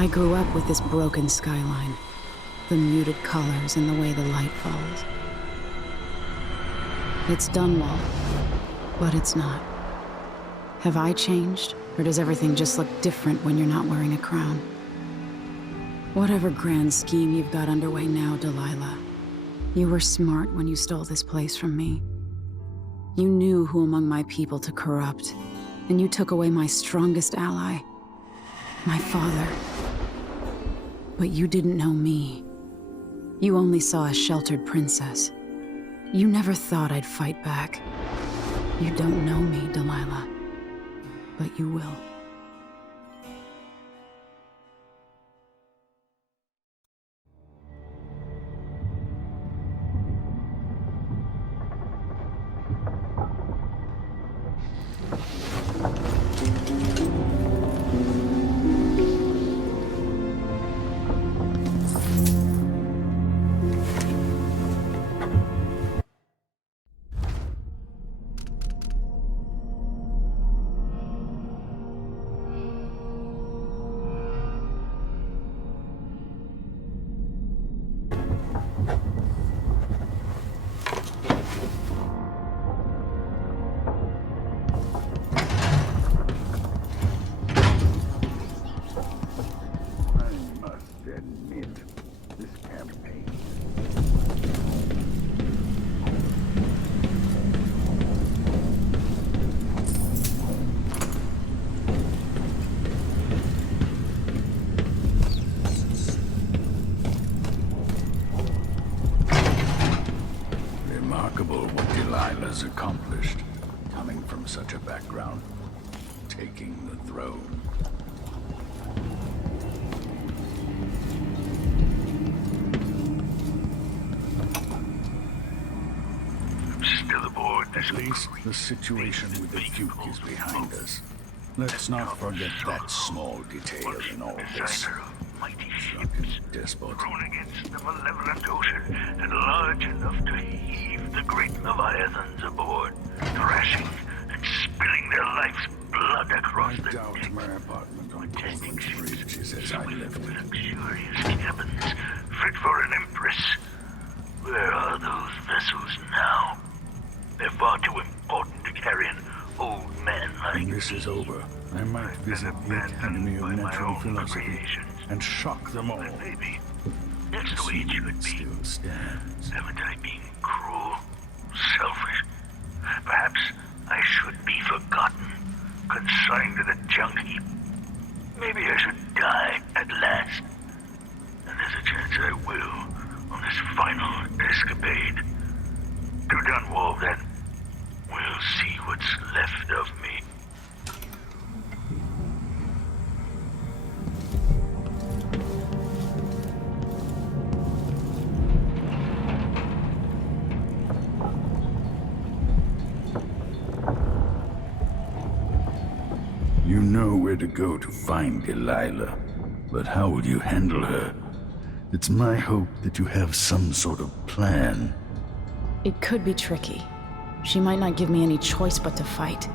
I grew up with this broken skyline. The muted colors and the way the light falls. It's Dunwall, but it's not. Have I changed, or does everything just look different when you're not wearing a crown? Whatever grand scheme you've got underway now, Delilah, you were smart when you stole this place from me. You knew who among my people to corrupt, and you took away my strongest ally, my father. But you didn't know me. You only saw a sheltered princess. You never thought I'd fight back. You don't know me, Delilah, but you will. Accomplished, coming from such a background, taking the throne. I'm still aboard this. At least the situation with the Duke is behind us. Let's not forget that small detail in all this. Mighty ships, Despot. thrown against the malevolent ocean, and large enough to heave the great leviathans aboard, thrashing and spilling their life's blood across the Doubt deck. my apartment on Attending Coleman's ships, Bridge is as I left it. luxurious cabins, fit for an empress. Where are those vessels now? They're far too important to carry an old man like When this is over, I might visit the Academy of Natural Philosophy creations. and shock them all. But maybe that's the way it should be. Still stands. Haven't I been cruel, selfish? Perhaps I should be forgotten, consigned to the junk heap. Maybe I should die at last. And there's a chance I will on this final escapade. To Dunwall, then. We'll see what's left of me. You know where to go to find Delilah, but how will you handle her? It's my hope that you have some sort of plan. It could be tricky. She might not give me any choice but to fight.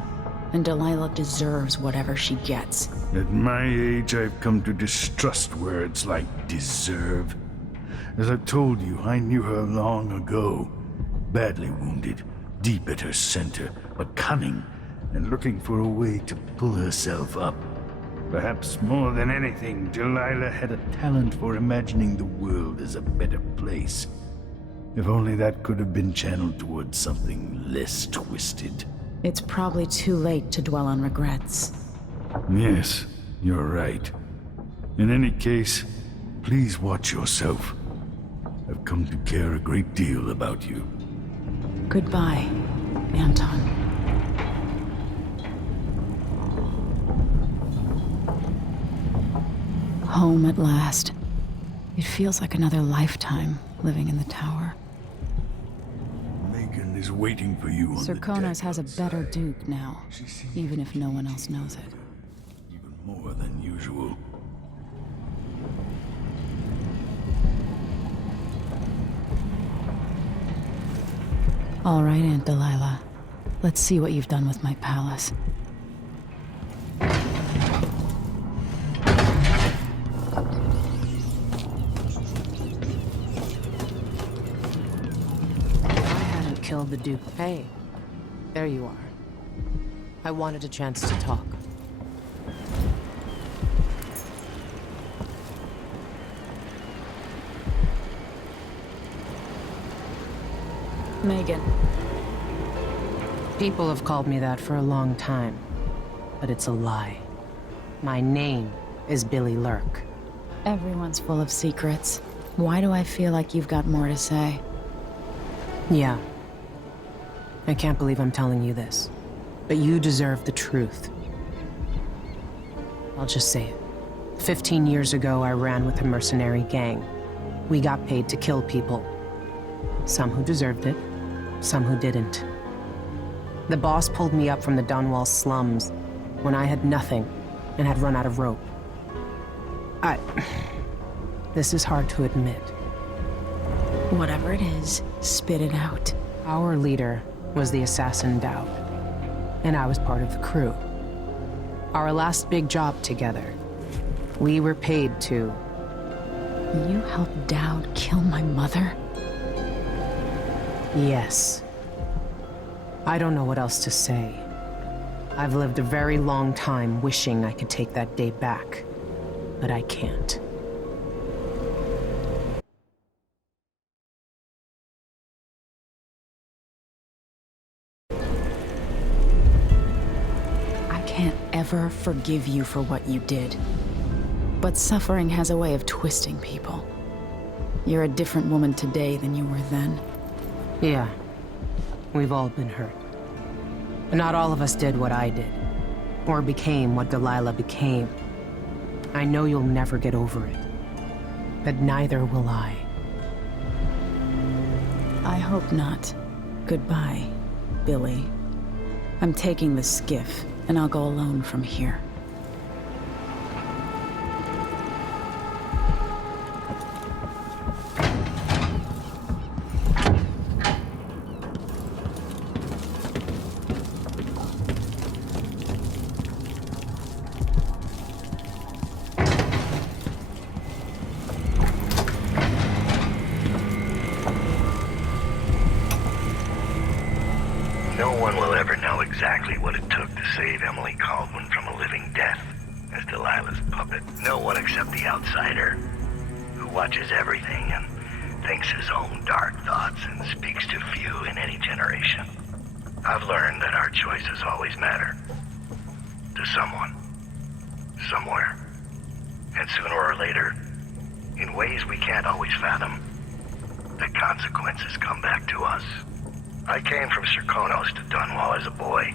And Delilah deserves whatever she gets. At my age, I've come to distrust words like deserve. As I've told you, I knew her long ago. Badly wounded, deep at her center, but cunning, and looking for a way to pull herself up. Perhaps more than anything, Delilah had a talent for imagining the world as a better place. If only that could have been channeled towards something less twisted. It's probably too late to dwell on regrets. Yes, you're right. In any case, please watch yourself. I've come to care a great deal about you. Goodbye, Anton. Home at last. It feels like another lifetime living in the tower. Meagan is waiting for you on Sir the Konos deck has a better outside. duke now, She seems even if no one else knows it. even more than usual. All right, Aunt Delilah. Let's see what you've done with my palace. called the Duke. Hey, there you are. I wanted a chance to talk. Meagan. People have called me that for a long time, but it's a lie. My name is Billy Lurk. Everyone's full of secrets. Why do I feel like you've got more to say? Yeah. I can't believe I'm telling you this, but you deserve the truth. I'll just say it. 15 years ago, I ran with a mercenary gang. We got paid to kill people. Some who deserved it, some who didn't. The boss pulled me up from the Dunwall slums when I had nothing and had run out of rope. This is hard to admit. Whatever it is, spit it out. Our leader was the assassin Dowd, and I was part of the crew. Our last big job together, we were paid to... You helped Dowd kill my mother? Yes. I don't know what else to say. I've lived a very long time wishing I could take that day back, but I can't. I can't ever forgive you for what you did. But suffering has a way of twisting people. You're a different woman today than you were then. Yeah. We've all been hurt. But not all of us did what I did, or became what Delilah became. I know you'll never get over it, but neither will I. I hope not. Goodbye, Billy. I'm taking the skiff, and I'll go alone from here. No one will ever know exactly what it took to save Emily Kaldwin from a living death as Delilah's puppet. No one except the outsider, who watches everything and thinks his own dark thoughts and speaks to few in any generation. I've learned that our choices always matter. To someone. Somewhere. And sooner or later, in ways we can't always fathom, the consequences come back to us. I came from Serkonos to Dunwall as a boy.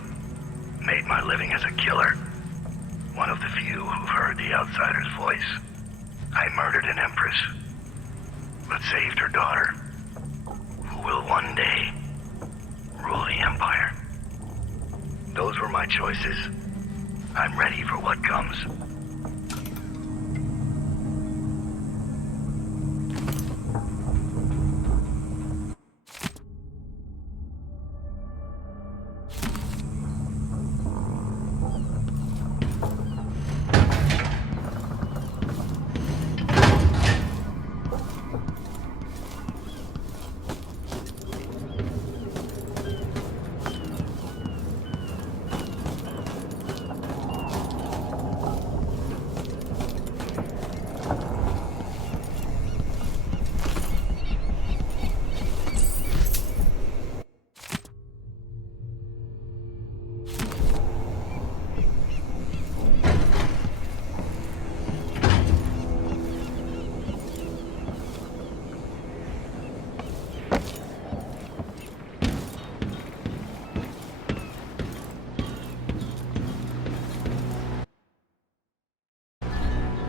Made my living as a killer. One of the few who've heard the outsider's voice. I murdered an Empress, but saved her daughter, who will one day rule the Empire. Those were my choices. I'm ready for what comes.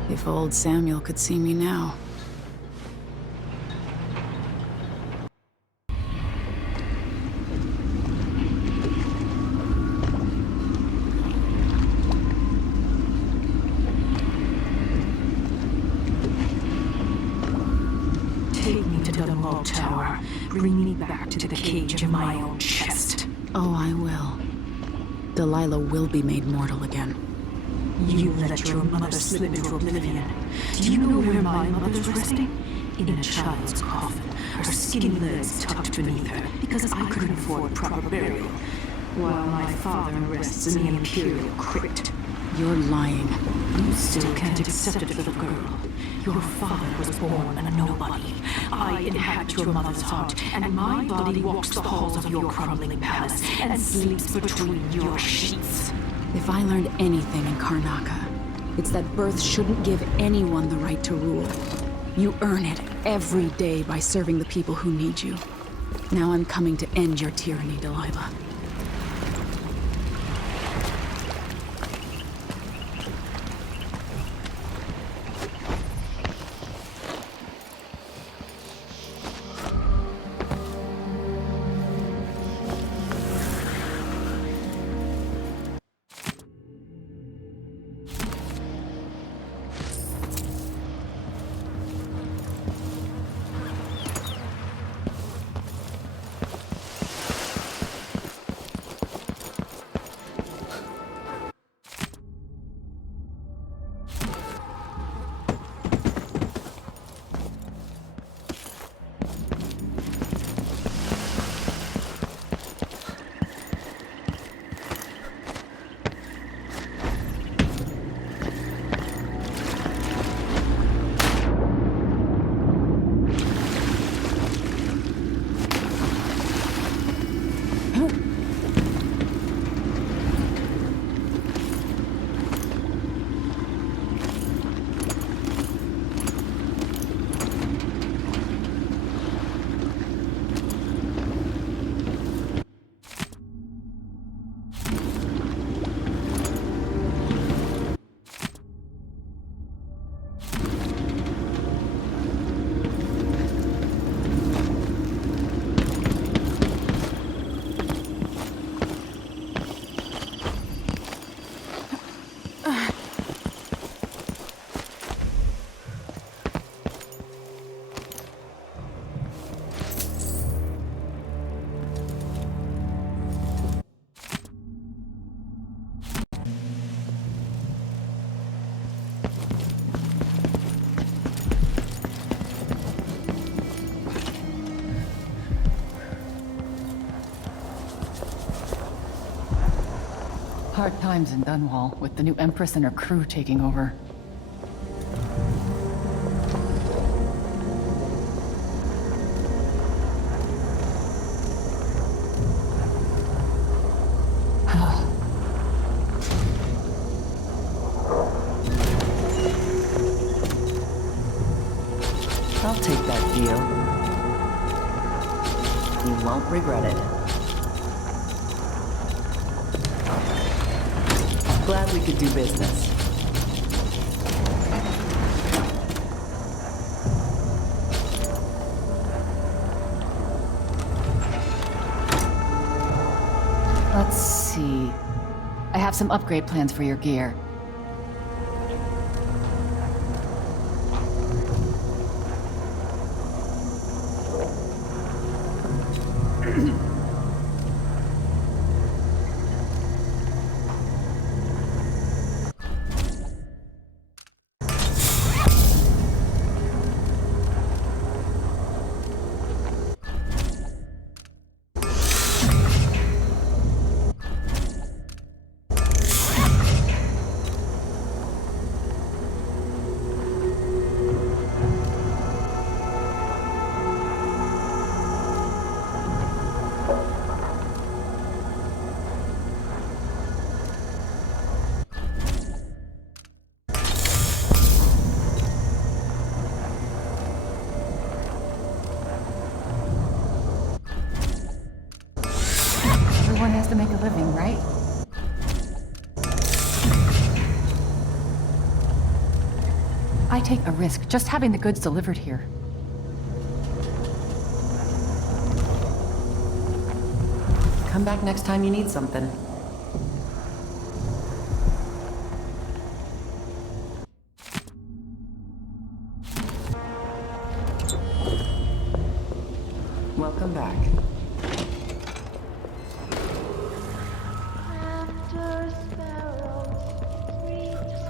If old Samuel could see me now. Take me to the Dunwall Tower. Bring me back to the cage of my own chest. Oh, I will. Delilah will be made mortal again. You let your mother slip into oblivion. Do you know where my mother's resting? In a child's coffin, her skinny legs tucked beneath her, because I couldn't afford proper burial, while my father rests in the Imperial crypt. You're lying. You still can't accept it, little girl. Your father was born a nobody. I inhabit your mother's heart, and my body walks the halls of your crumbling palace and sleeps between your sheets. If I learned anything in Karnaca, it's that birth shouldn't give anyone the right to rule. You earn it every day by serving the people who need you. Now I'm coming to end your tyranny, Delilah. Hard times in Dunwall, with the new Empress and her crew taking over. I'll take that deal. You won't regret it. Glad we could do business. Let's see. I have some upgrade plans for your gear. Everyone has to make a living, right? I take a risk just having the goods delivered here. Come back next time you need something. Welcome back. After sparrows, sweet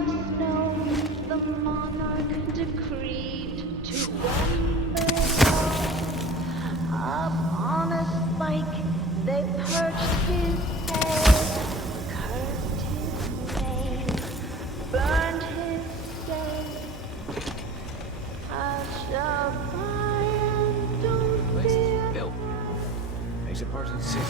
of snow, the monarch decreed to run below. Up on a spike, they perched his head, curved his mane, burned his stake. Hush up, and don't fear. Built. Makes a person sick.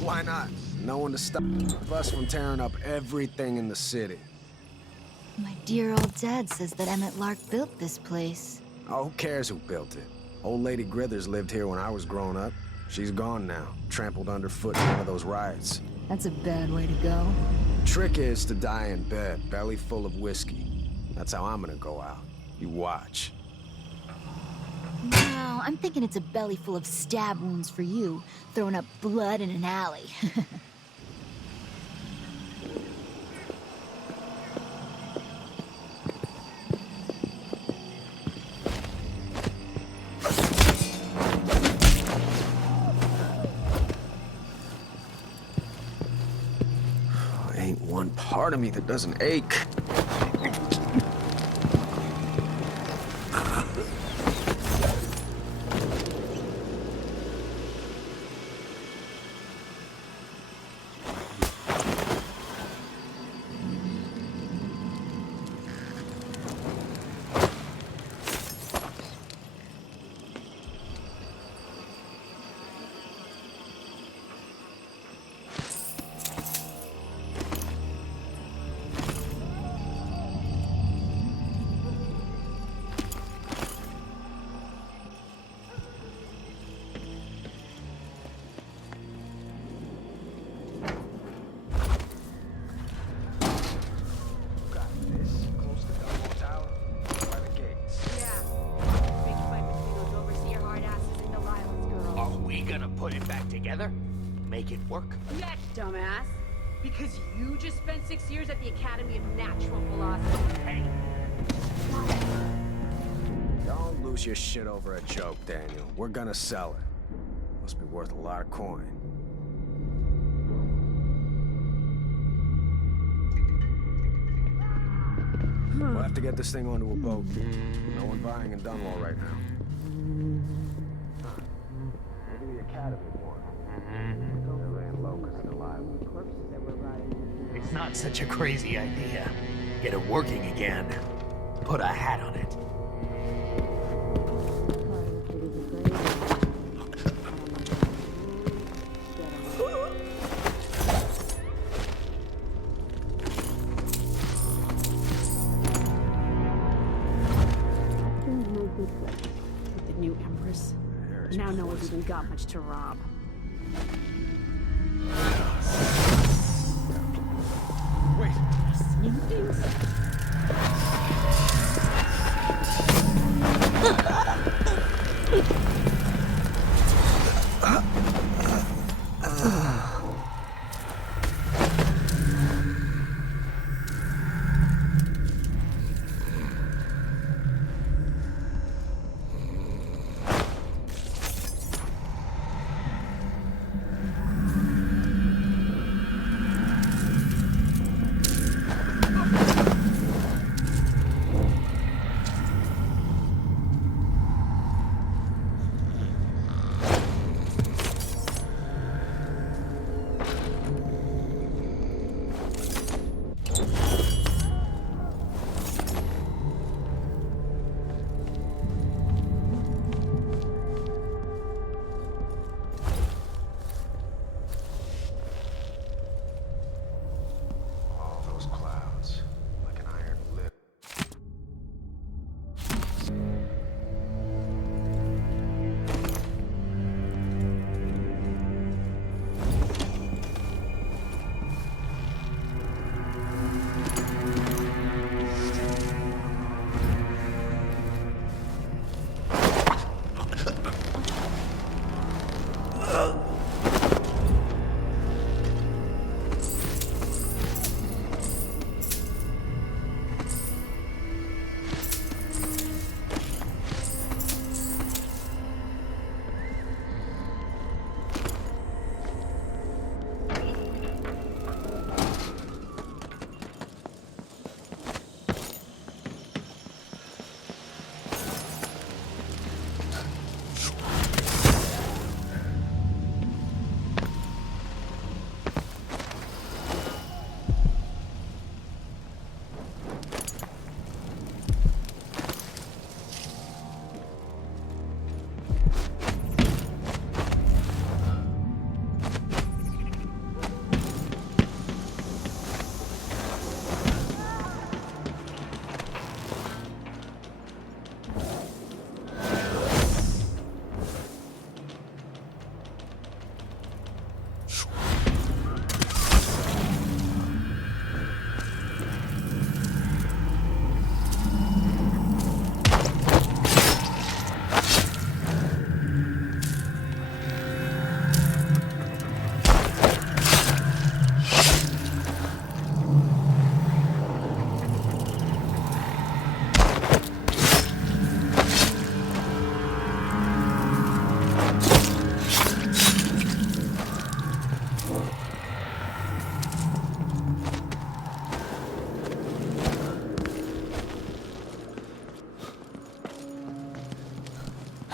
Why not? No one to stop us from tearing up everything in the city. My dear old dad says that Emmett Lark built this place. Oh, who cares who built it? Old Lady Grithers lived here when I was growing up. She's gone now, trampled underfoot in one of those riots. That's a bad way to go. Trick is to die in bed, belly full of whiskey. That's how I'm gonna go out. You watch. No, I'm thinking it's a belly full of stab wounds for you, throwing up blood in an alley. Ain't one part of me that doesn't ache. Make it work? Yes, dumbass. Because you just spent 6 years at the Academy of Natural Philosophy. Hey. Don't lose your shit over a joke, Daniel. We're gonna sell it. Must be worth a lot of coin. We'll have to get this thing onto a boat. No one buying in Dunwall right now. Maybe the Academy one. It's not such a crazy idea. Get it working again. Put a hat on it. With the new Empress, now no one's even got much to rob. Wait.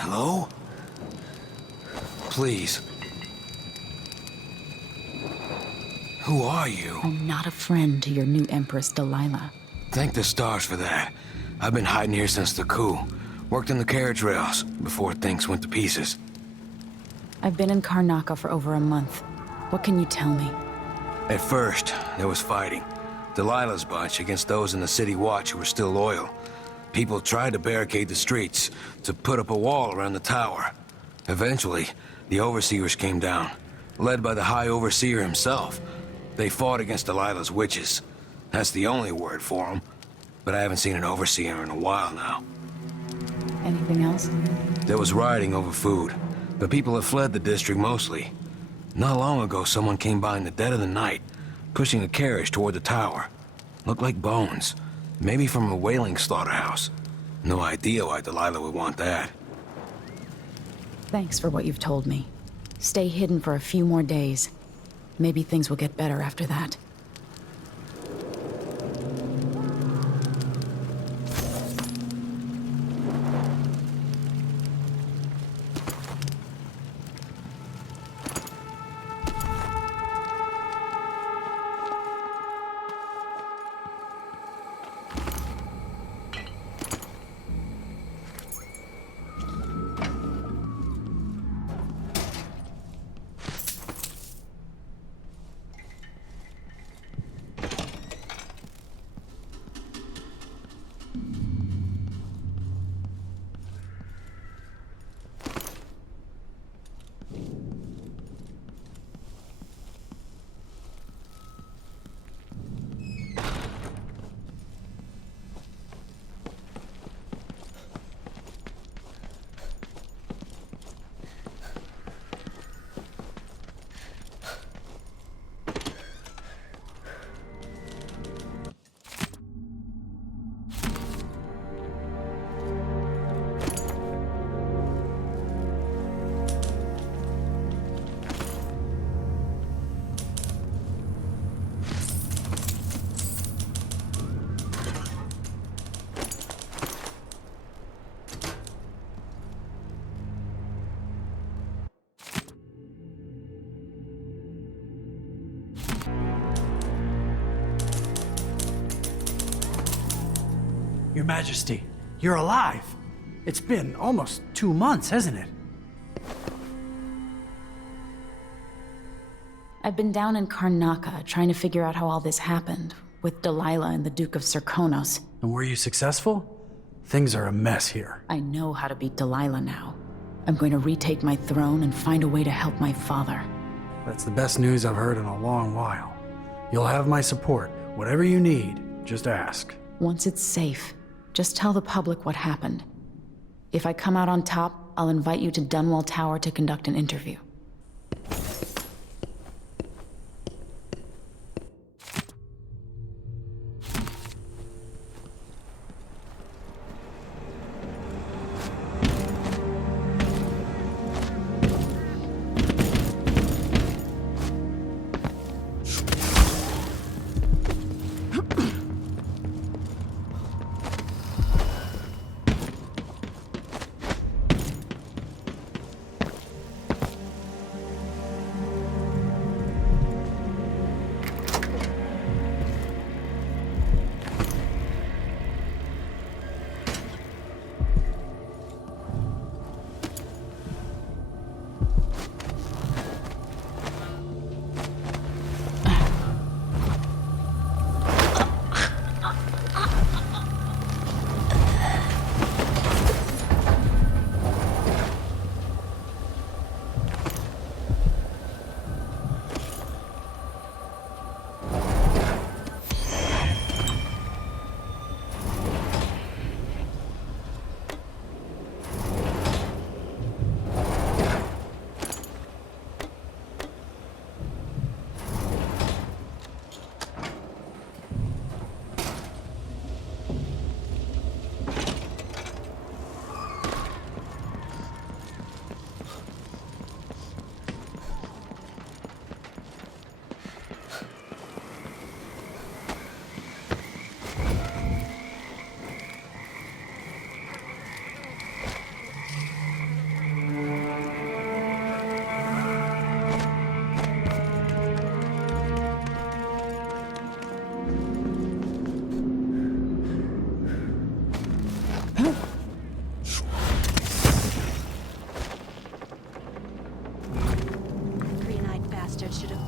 Hello? Please. Who are you? I'm not a friend to your new Empress, Delilah. Thank the stars for that. I've been hiding here since the coup. Worked in the carriage rails before things went to pieces. I've been in Karnaca for over a month. What can you tell me? At first, there was fighting. Delilah's bunch against those in the city watch who were still loyal. People tried to barricade the streets, to put up a wall around the tower. Eventually, the overseers came down, led by the High Overseer himself. They fought against Delilah's witches. That's the only word for them. But I haven't seen an overseer in a while now. Anything else? There was rioting over food, but people have fled the district mostly. Not long ago, someone came by in the dead of the night, pushing a carriage toward the tower. Looked like bones. Maybe from a whaling slaughterhouse. No idea why Delilah would want that. Thanks for what you've told me. Stay hidden for a few more days. Maybe things will get better after that. Your Majesty, you're alive. It's been almost 2 months, hasn't it? I've been down in Karnaca trying to figure out how all this happened, with Delilah and the Duke of Serkonos. And were you successful? Things are a mess here. I know how to beat Delilah now. I'm going to retake my throne and find a way to help my father. That's the best news I've heard in a long while. You'll have my support. Whatever you need, just ask. Once it's safe, just tell the public what happened. If I come out on top, I'll invite you to Dunwall Tower to conduct an interview.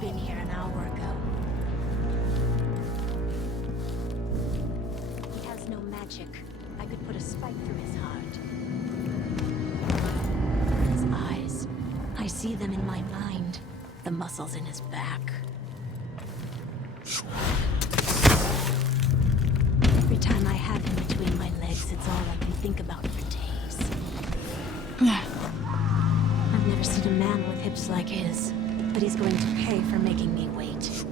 been here an hour ago. He has no magic. I could put a spike through his heart. His eyes. I see them in my mind. The muscles in his back. Every time I have him between my legs, it's all I can think about for days. I've never seen a man with hips like his, but he's going to pay for making me wait.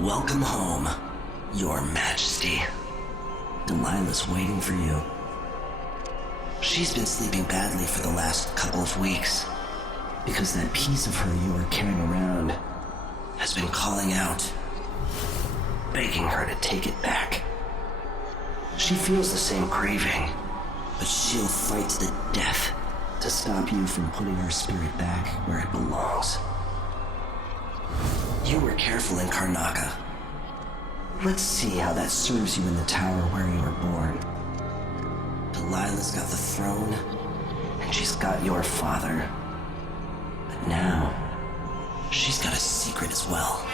Welcome home, Your Majesty. Delilah's waiting for you. She's been sleeping badly for the last couple of weeks, because that piece of her you are carrying around has been calling out, begging her to take it back. She feels the same craving, but she'll fight to the death to stop you from putting her spirit back where it belongs. You were careful in Karnaca. Let's see how that serves you in the tower where you were born. Delilah's got the throne, and she's got your father. But now, she's got a secret as well.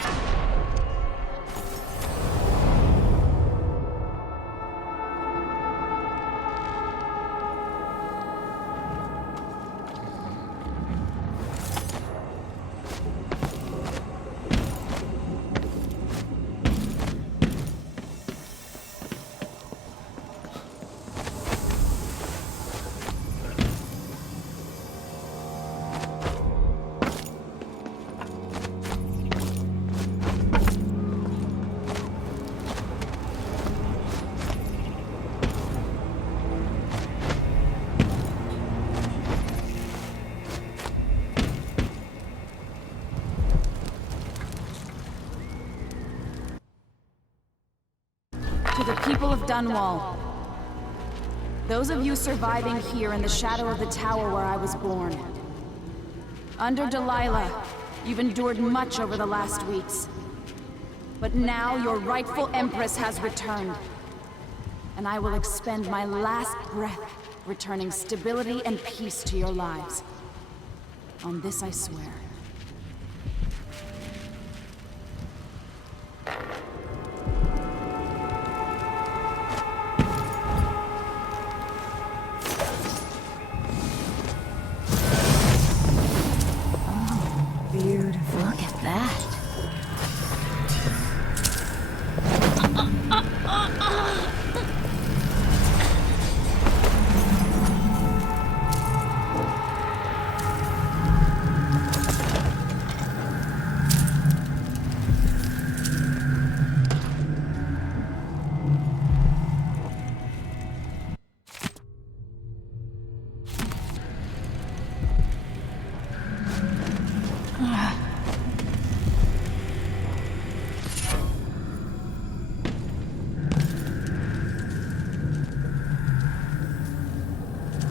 To the people of Dunwall, those of you surviving here in the shadow of the tower where I was born. Under Delilah, you've endured much over the last weeks. But now your rightful Empress has returned. And I will expend my last breath returning stability and peace to your lives. On this I swear. Look at that.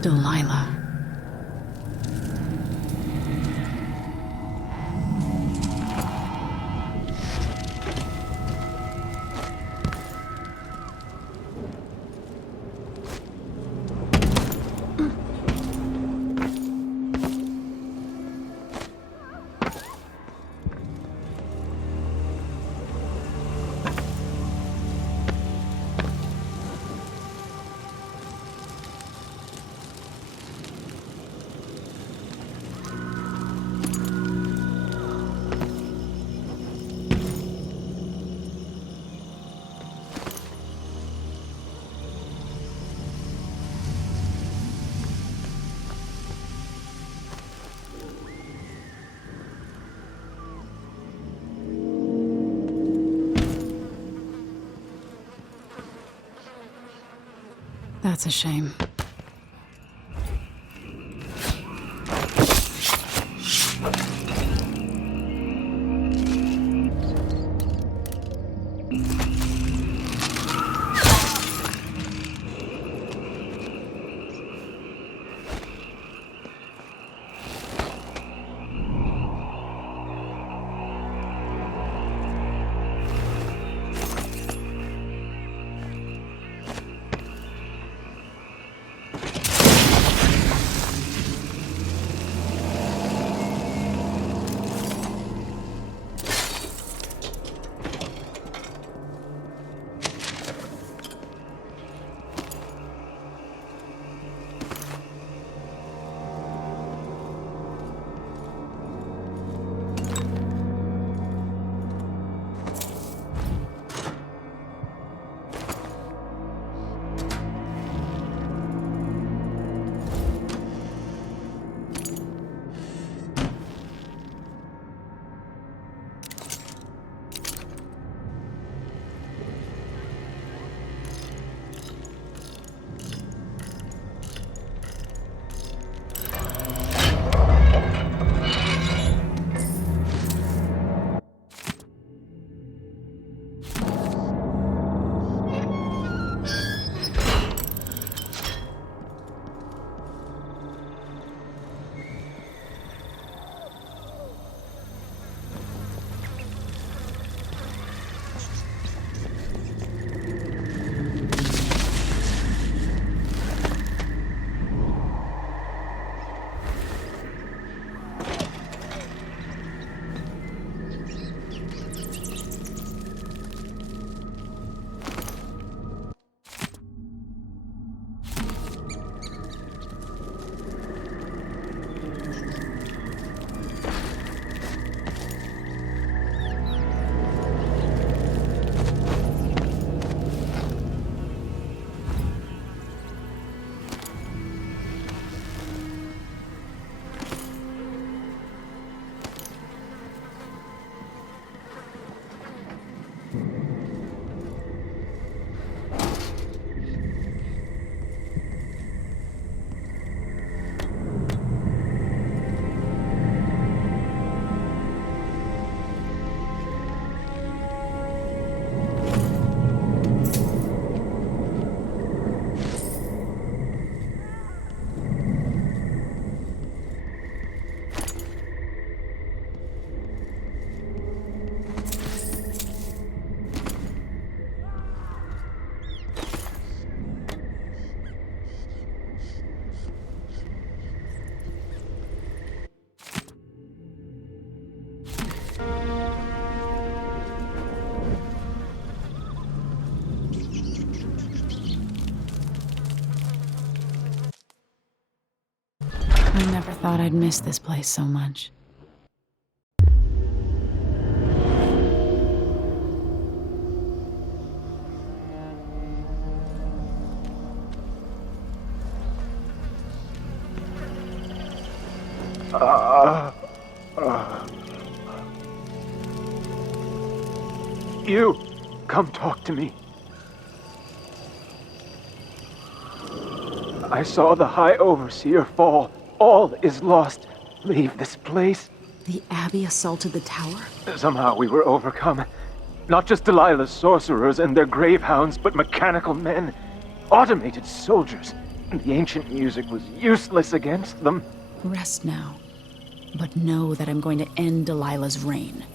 Delilah. That's a shame. I never thought I'd miss this place so much. You, come talk to me. I saw the High Overseer fall. All is lost. Leave this place. The Abbey assaulted the tower? Somehow we were overcome. Not just Delilah's sorcerers and their gravehounds, but mechanical men. Automated soldiers. The ancient music was useless against them. Rest now. But know that I'm going to end Delilah's reign.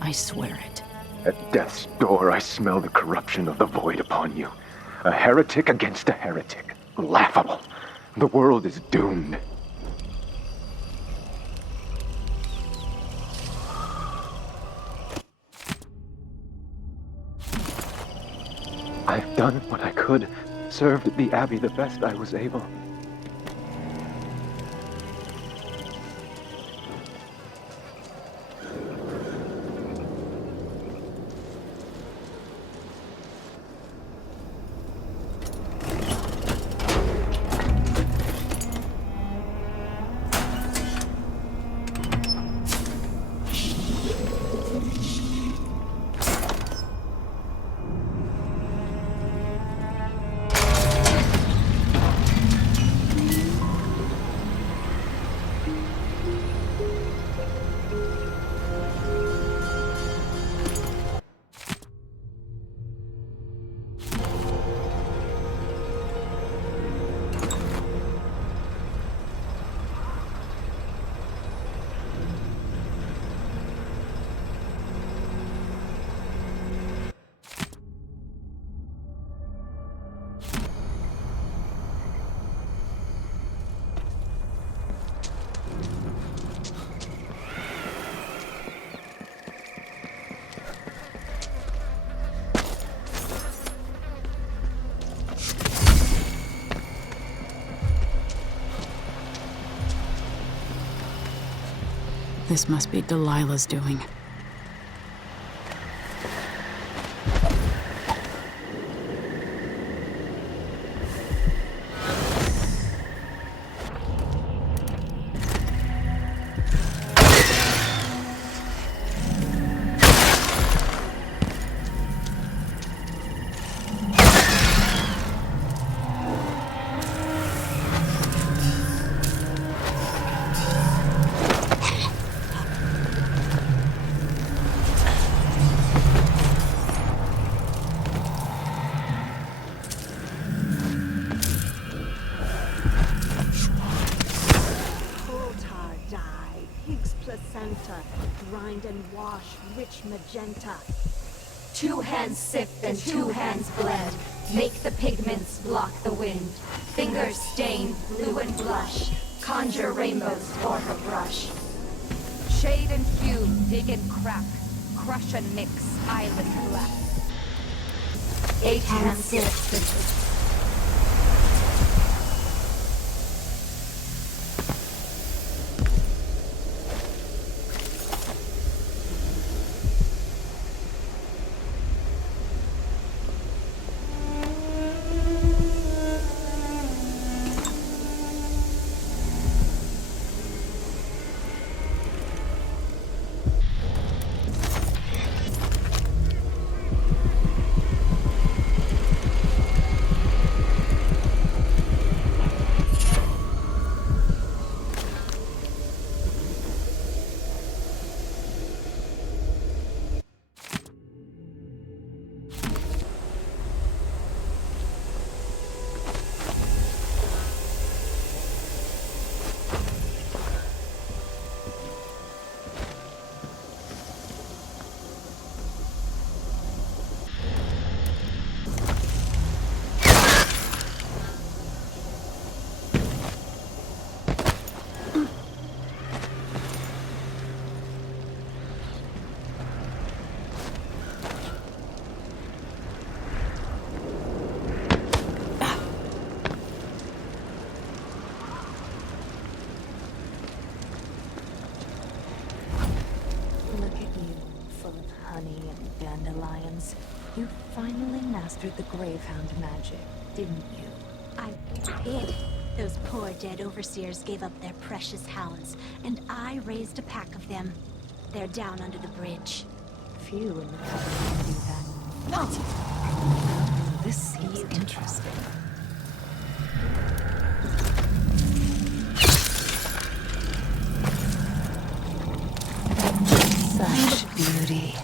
I swear it. At death's door, I smell the corruption of the void upon you. A heretic against a heretic. Laughable. The world is doomed. I've done what I could, served the Abbey the best I was able. This must be Delilah's doing. Grind and wash rich magenta. 2 hands sift and 2 hands bled. Make the pigments block the wind. Fingers stain blue and blush. Conjure rainbows for her brush. Shade and hue, dig and crack. Crush and mix, island black. 8 hands sift. You finally mastered the Gravehound magic, didn't you? I did. Those poor dead overseers gave up their precious hounds, and I raised a pack of them. They're down under the bridge. Few in the Covenant can do that. No! This seems interesting. Such beauty.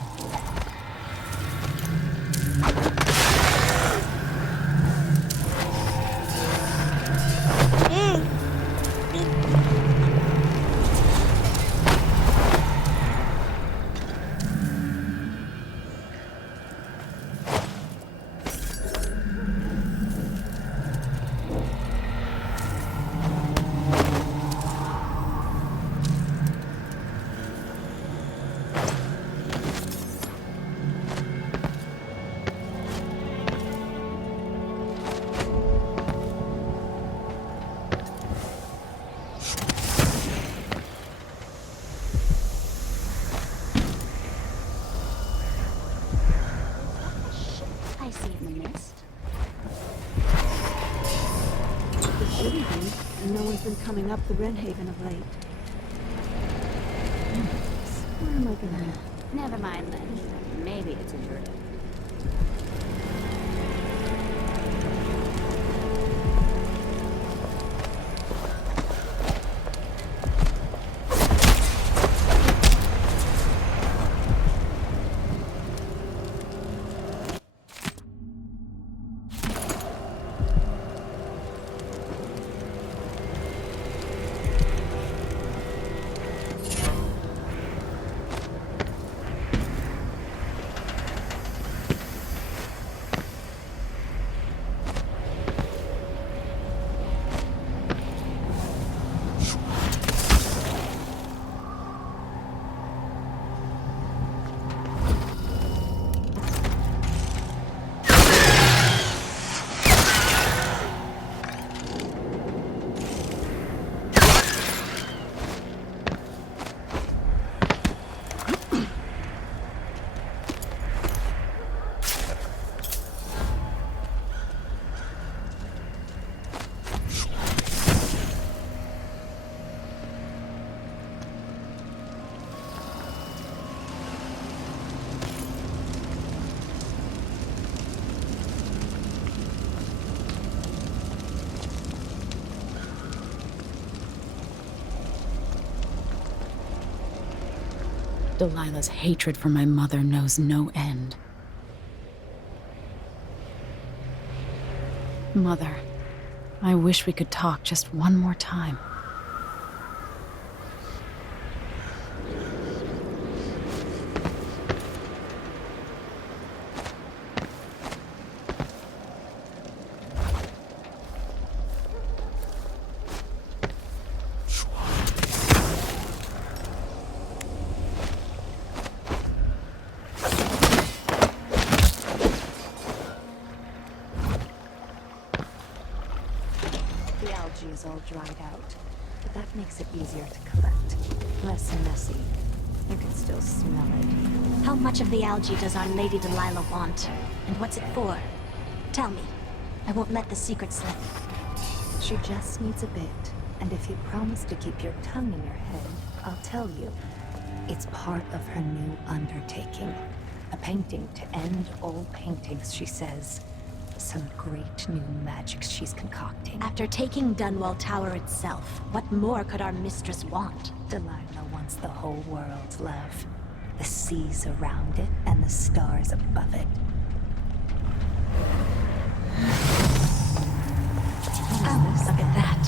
No one's been coming up the Red Haven of late. Where am I gonna... Never mind then. Maybe it's inverted. Delilah's hatred for my mother knows no end. Mother, I wish we could talk just one more time. Is all dried out, but that makes it easier to collect. Less messy. You can still smell it. How much of the algae does our Lady Delilah want? And what's it for? Tell me. I won't let the secret slip. She just needs a bit, and if you promise to keep your tongue in your head, I'll tell you. It's part of her new undertaking. A painting to end all paintings, she says. Some great new magics she's concocting. After taking Dunwall Tower itself, what more could our mistress want? Delilah wants the whole world's love. The seas around it and the stars above it. Oh, look at that.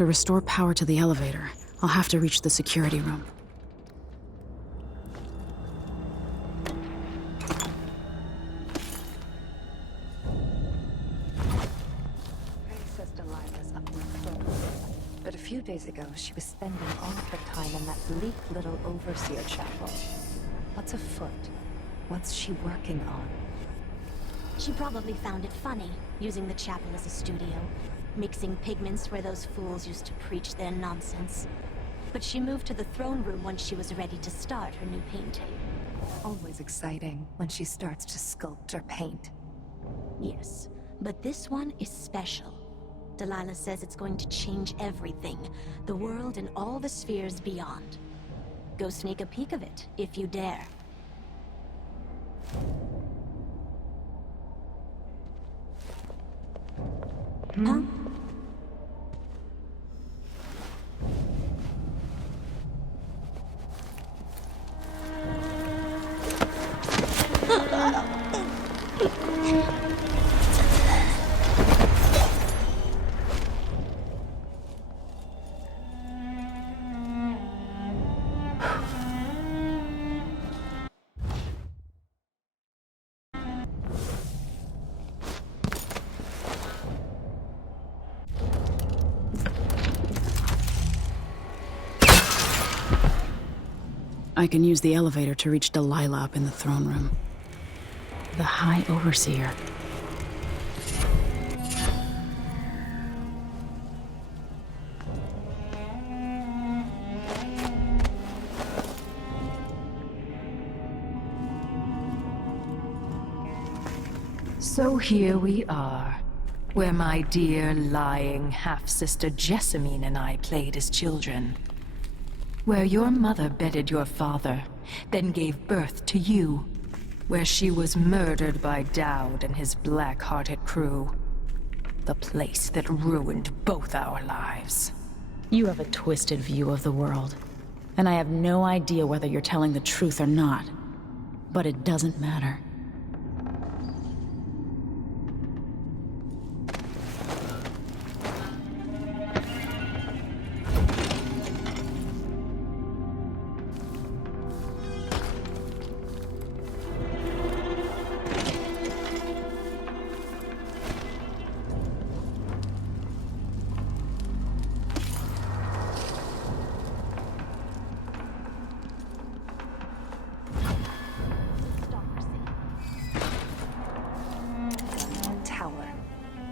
To restore power to the elevator, I'll have to reach the security room. But a few days ago, she was spending all of her time in that bleak little overseer chapel. What's afoot? What's she working on? She probably found it funny, using the chapel as a studio, mixing pigments where those fools used to preach their nonsense. But she moved to the throne room when she was ready to start her new painting. Always exciting when she starts to sculpt or paint. Yes, but this one is special. Delilah says it's going to change everything, the world and all the spheres beyond. Go sneak a peek of it, if you dare. Huh? I can use the elevator to reach Delilah up in the throne room. The High Overseer. So here we are, where my dear lying half-sister Jessamine and I played as children. Where your mother bedded your father, then gave birth to you. Where she was murdered by Dowd and his black-hearted crew. The place that ruined both our lives. You have a twisted view of the world, and I have no idea whether you're telling the truth or not. But it doesn't matter.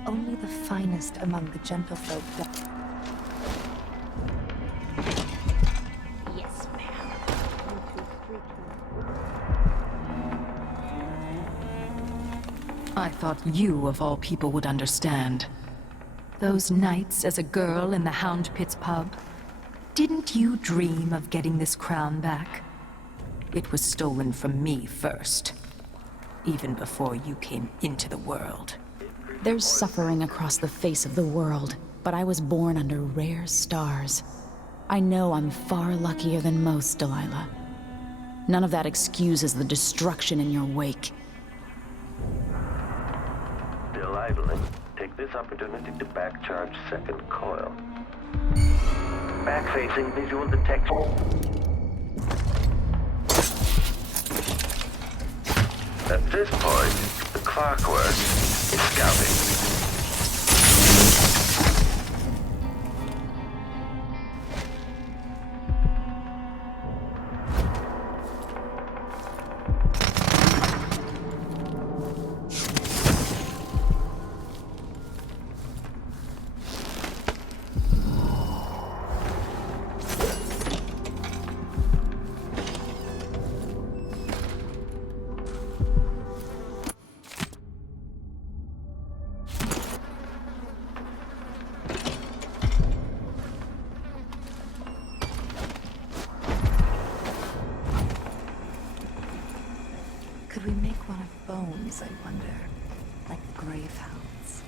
Only the finest among the gentlefolk. Yes, ma'am. I thought you, of all people, would understand. Those nights as a girl in the Hound Pit's pub. Didn't you dream of getting this crown back? It was stolen from me first. Even before you came into the world. There's suffering across the face of the world, but I was born under rare stars. I know I'm far luckier than most, Delilah. None of that excuses the destruction in your wake. Delilah, take this opportunity to back-charge second coil. Back-facing visual detection. At this point, the clockwork is scouting. Could we make one of bones, I wonder? Like the gravehounds.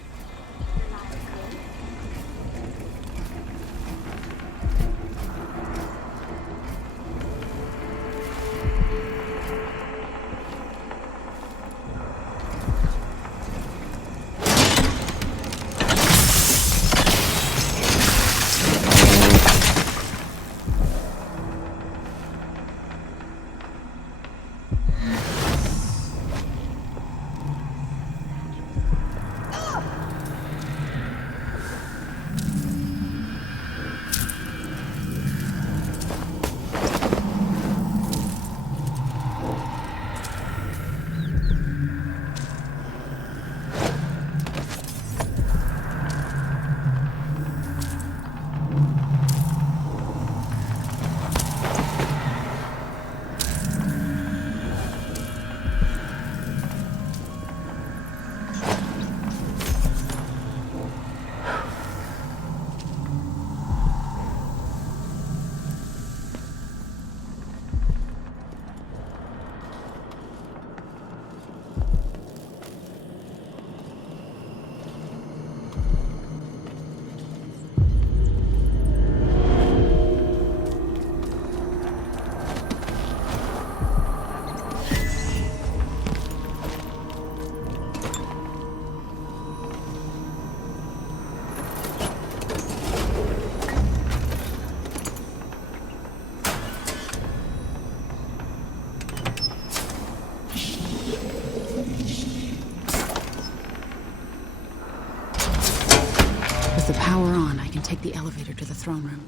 the power on, I can take the elevator to the throne room.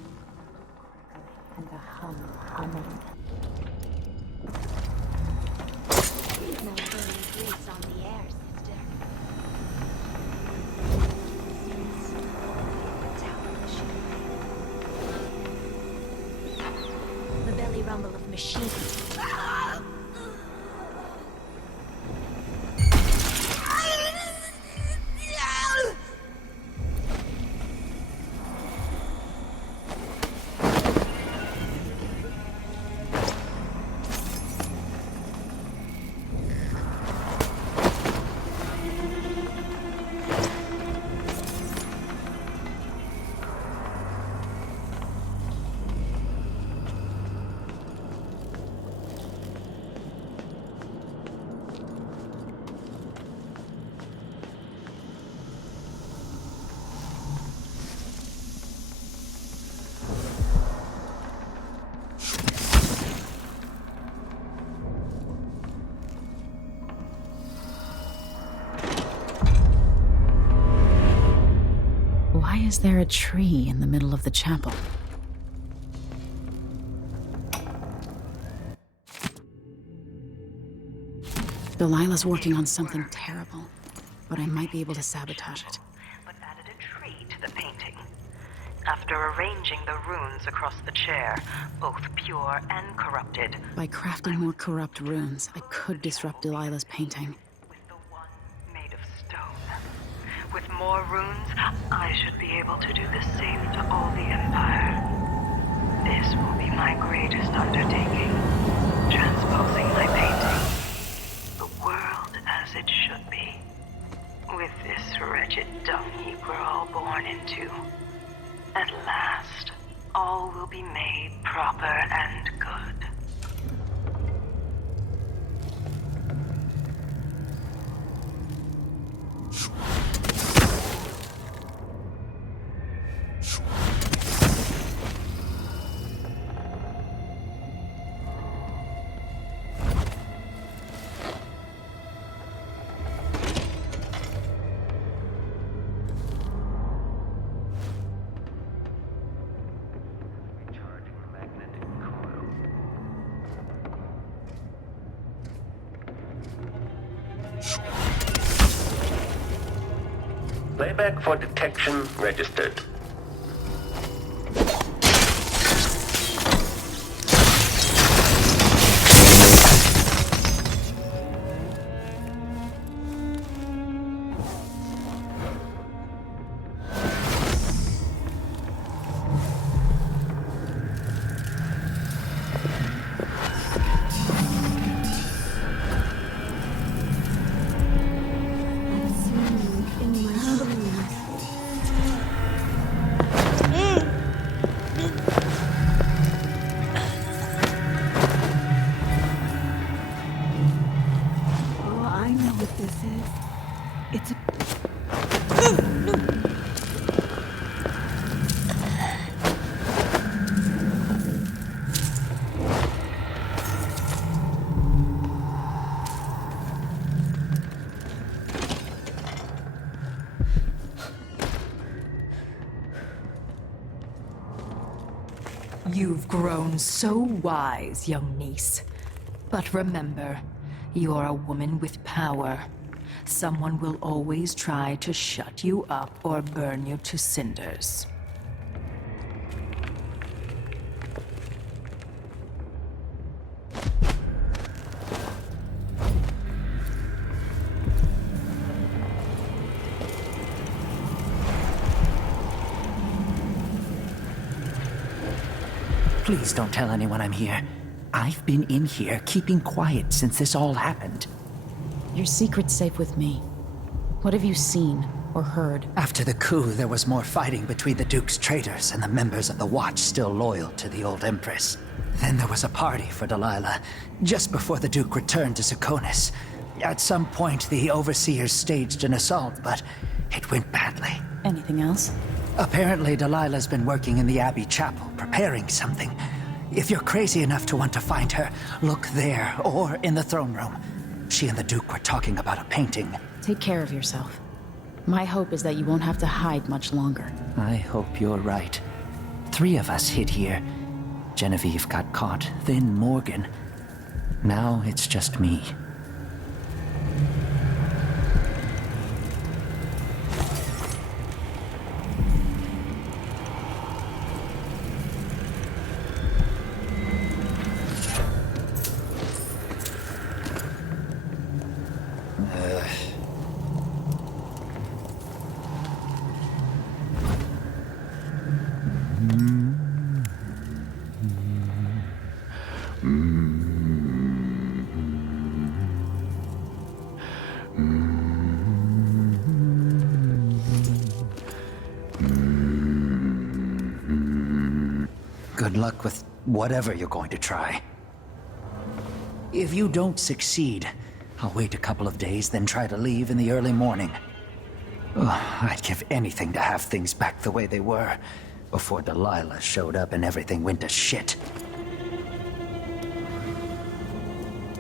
And the humming. Smell burning grease on the air, sister. The belly rumble of machines. Why is there a tree in the middle of the chapel? Delilah's working on something terrible, but I might be able to sabotage it. But added a tree to the painting. After arranging the runes across the chair, both pure and corrupted. By crafting more corrupt runes, I could disrupt Delilah's painting. Made of stone. With more runes, I should be able to do the same to all the Empire. This will be my greatest undertaking. Transposing my painting. The world as it should be. With this wretched dung heap we're all born into. At last, all will be made proper and good. Playback for detection registered. You've grown so wise, young niece. But remember, you're a woman with power. Someone will always try to shut you up or burn you to cinders. Please don't tell anyone I'm here. I've been in here keeping quiet since this all happened. Your secret's safe with me. What have you seen or heard? After the coup, there was more fighting between the Duke's traitors and the members of the Watch still loyal to the old Empress. Then there was a party for Delilah, just before the Duke returned to Seconis. At some point, the Overseers staged an assault, but it went badly. Anything else? Apparently, Delilah's been working in the Abbey Chapel, preparing something. If you're crazy enough to want to find her, look there, or in the throne room. She and the Duke were talking about a painting. Take care of yourself. My hope is that you won't have to hide much longer. I hope you're right. 3 of us hid here. Genevieve got caught, then Morgan. Now it's just me. Good luck with whatever you're going to try. If you don't succeed, I'll wait a couple of days, then try to leave in the early morning. I'd give anything to have things back the way they were, before Delilah showed up and everything went to shit.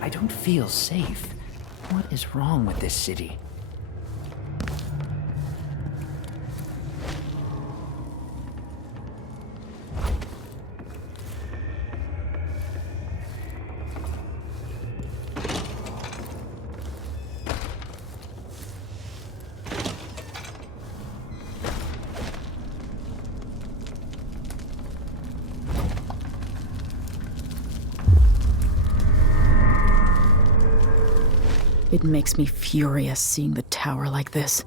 I don't feel safe. What is wrong with this city? It makes me furious seeing the tower like this.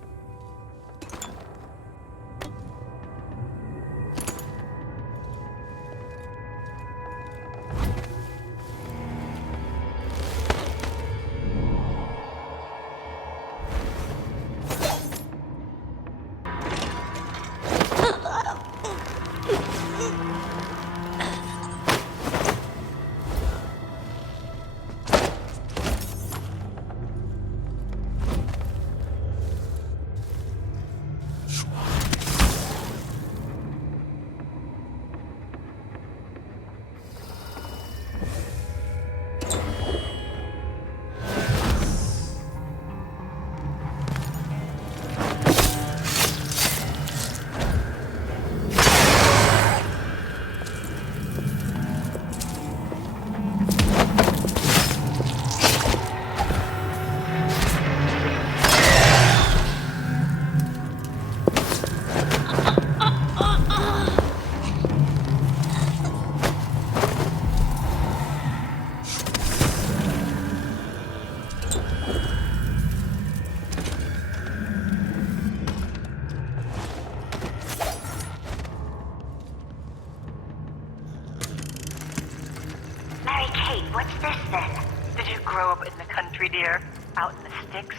What's this then? Did you grow up in the country, dear? Out in the sticks?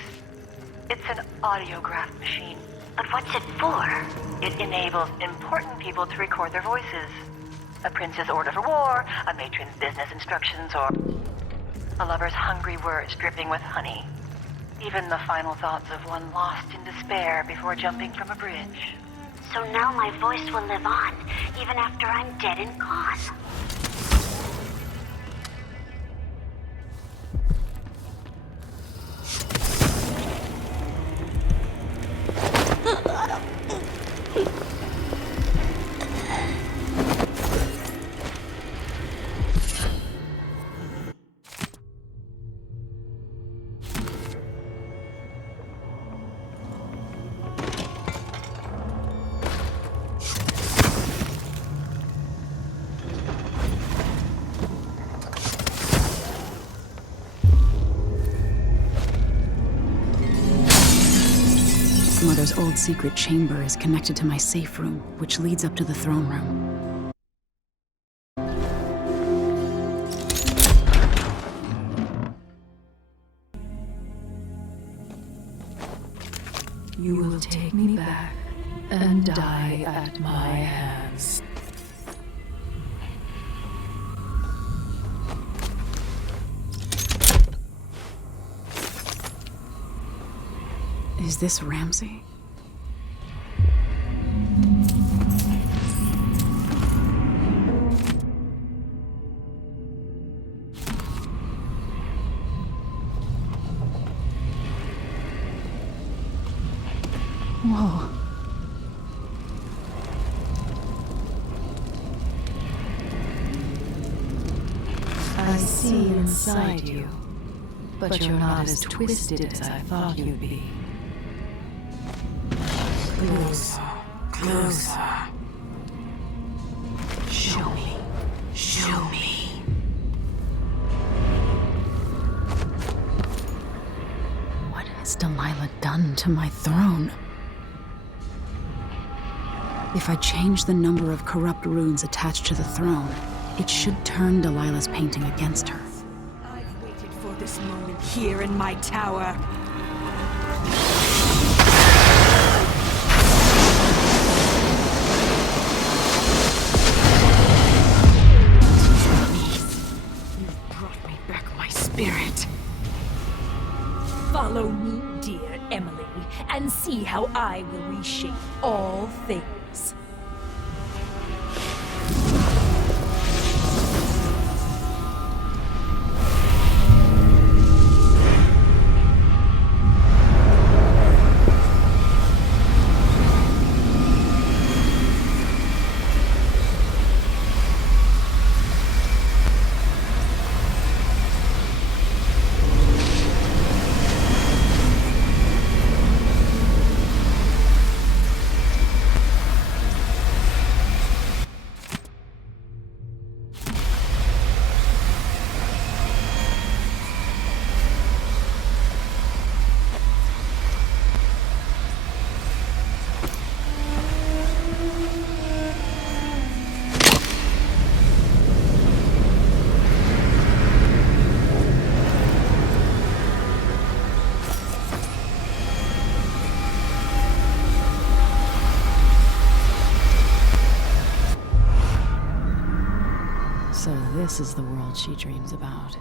It's an audiograph machine. But what's it for? It enables important people to record their voices. A prince's order for war, a matron's business instructions, or a lover's hungry words dripping with honey. Even the final thoughts of one lost in despair before jumping from a bridge. So now my voice will live on, even after I'm dead and gone. Mother's old secret chamber is connected to my safe room, which leads up to the throne room. You will take me back and die at my hands. Is this Ramsey? Whoa. I see inside you, but you're not as twisted as I thought you'd be. Closer, closer. Show me, show me. What has Delilah done to my throne? If I change the number of corrupt runes attached to the throne, it should turn Delilah's painting against her. I've waited for this moment here in my tower. You've brought me back my spirit. Follow me, dear Emily, and see how I will reshape all things. So this is the world she dreams about.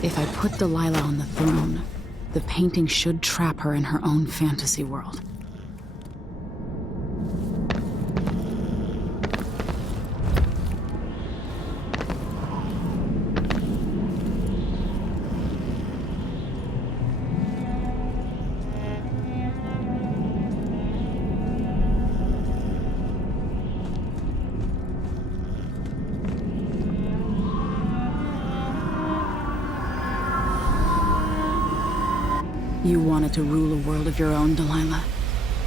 If I put Delilah on the throne, the painting should trap her in her own fantasy world. You wanted to rule a world of your own, Delilah.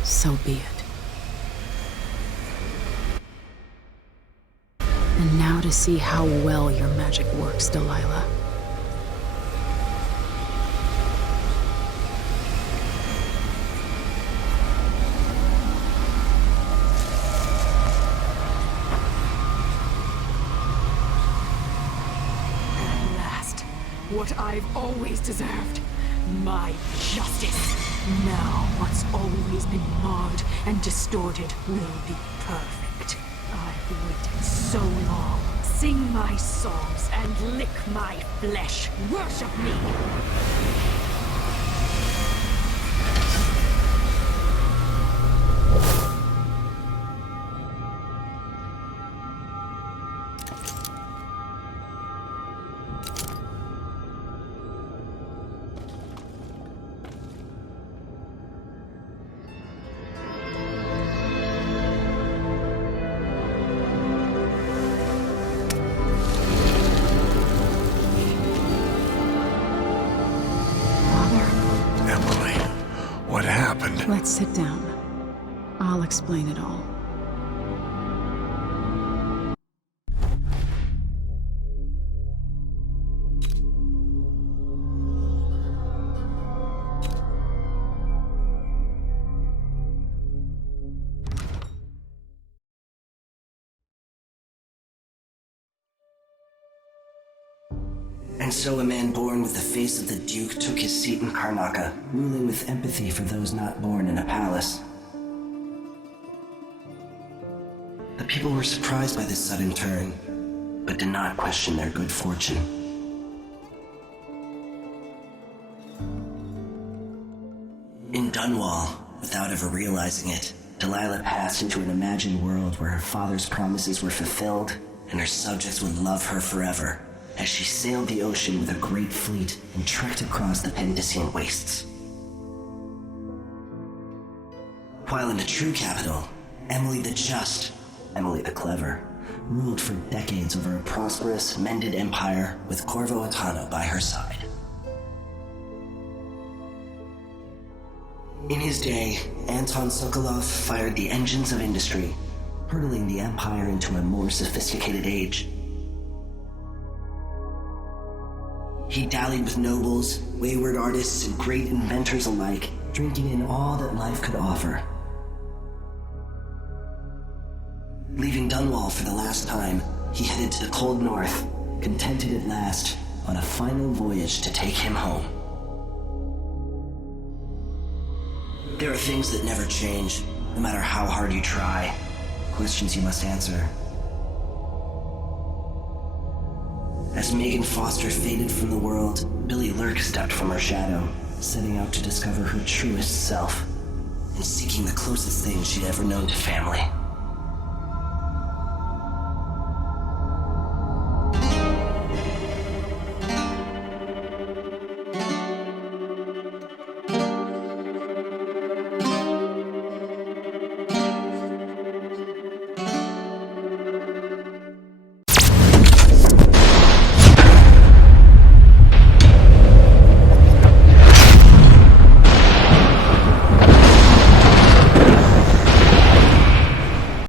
So be it. And now to see how well your magic works, Delilah. At last, what I've always deserved. My justice. Now what's always been marred and distorted will be perfect. I've waited so long. Sing my songs and lick my flesh. Worship me! Let's sit down. I'll explain it all. And so a man born with the face of the Duke took his seat in Karnaca, ruling with empathy for those not born in a palace. The people were surprised by this sudden turn, but did not question their good fortune. In Dunwall, without ever realizing it, Delilah passed into an imagined world where her father's promises were fulfilled and her subjects would love her forever as she sailed the ocean with a great fleet and trekked across the Pendician wastes. While in the true capital, Emily the Just, Emily the Clever, ruled for decades over a prosperous, mended empire with Corvo Attano by her side. In his day, Anton Sokolov fired the engines of industry, hurtling the empire into a more sophisticated age. He dallied with nobles, wayward artists, and great inventors alike, drinking in all that life could offer. Leaving Dunwall for the last time, he headed to the cold north, contented at last, on a final voyage to take him home. There are things that never change, no matter how hard you try. Questions you must answer. As Meagan Foster faded from the world, Billy Lurk stepped from her shadow, setting out to discover her truest self, and seeking the closest thing she'd ever known to family.